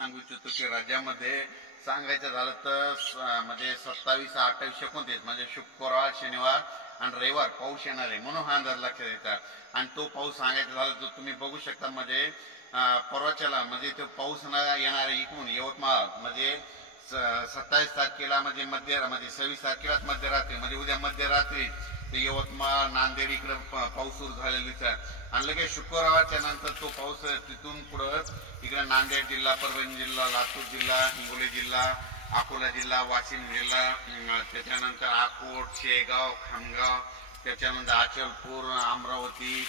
सांगू इच्छितो की राज्यामध्ये सांगायचं झालं तर म्हणजे 27, 28, 29 म्हणजे शुक्रवार, शनिवार आणि रविवार पाऊस येणार आहे, म्हणून हा अंदाज लक्षात येतात। आणि तो पाऊस सांगायचा झाला तर तुम्ही बघू शकता, म्हणजे परवाच्याला म्हणजे तो पाऊस येणार आहे इकडून यवतमाळ, म्हणजे 27 तारखेला म्हणजे 26 तारखेलाच मध्यरात्री, म्हणजे उद्या मध्यरात्री ते यवतमाळ, नांदेड इकडे पाऊस सुरू झालेलीच आहे। आणि लगेच शुक्रवारच्या नंतर तो पाऊस तिथून पुढे इकडे नांदेड जिल्हा, परभणी जिल्हा, लातूर जिल्हा, हिंगोली जिल्हा, अकोला जिल्हा, वाशिम जिल्हा, त्याच्यानंतर अकोट, शेगाव, खामगाव, त्याच्यानंतर अचलपूर, अमरावती,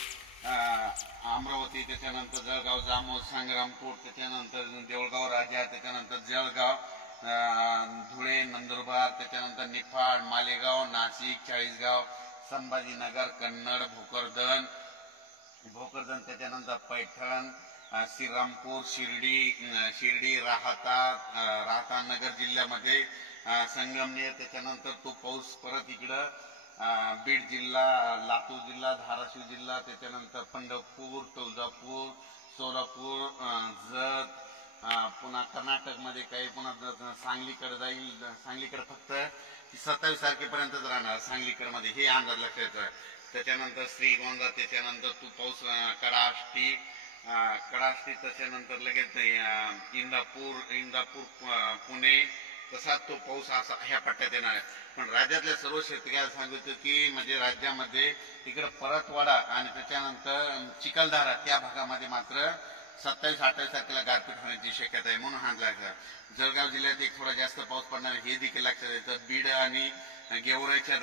त्याच्यानंतर जळगाव, जामोद, संग्रामपूर, त्याच्यानंतर देऊळगाव राजा, त्याच्यानंतर जळगाव, धुळे, नंदुरबार, त्याच्यानंतर निफाड, मालेगाव, नाशिक, चाळीसगाव, संभाजीनगर, कन्नड, भोकरदन, त्याच्यानंतर पैठण, श्रीरामपूर, शिर्डी, राहता नगर जिल्ह्यामध्ये संगमनेर, त्याच्यानंतर तो पाऊस परत इकडं बीड जिल्हा, लातूर जिल्हा, धाराशिव जिल्हा, त्याच्यानंतर पंढरपूर, तुळजापूर, सोलापूर, जत, पुन्हा कर्नाटकमध्ये काही, पुन्हा सांगलीकडे जाईल, सांगलीकडे फक्त 27 तारखेपर्यंतच राहणार सांगलीकडे मध्ये, हे अंदाज लक्षात आहे। त्याच्यानंतर श्रीगोंदा, त्याच्यानंतर तो पाऊस कडाष्टी, त्याच्यानंतर लगेच इंदापूर, पुणे, तसा तो पाऊस असा ह्या पट्ट्यात येणार आहे। पण राज्यातल्या सर्व शेतकऱ्यांना सांगितलं की म्हणजे राज्यामध्ये इकडे परतवाडा आणि त्याच्यानंतर चिखलदरा त्या भागामध्ये मात्र 27, 28 तारखेला गारपीट होण्याची शक्यता आहे, म्हणून हा लागला। जळगाव जिल्ह्यात एक थोडा जास्त पाऊस पडणार हे देखील लक्षात येतं। बीड आणि गेवराईच्या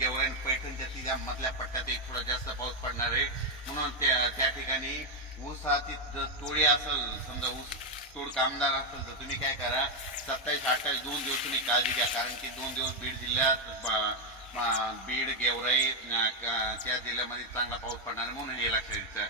गेवराई पैठणच्या तिच्या मधल्या पट्ट्यात एक थोडा जास्त पाऊस पडणार आहे, म्हणून त्या ठिकाणी ऊसाची तोडी असेल, समजा ऊस तोड कामदार असेल तर तुम्ही काय करा, 27, 28 2 दिवस तुम्ही काळजी घ्या, कारण की 2 दिवस बीड जिल्ह्यात, बीड, गेवराई त्या जिल्ह्यामध्ये चांगला पाऊस पडणार, म्हणून हे लक्षात येतं।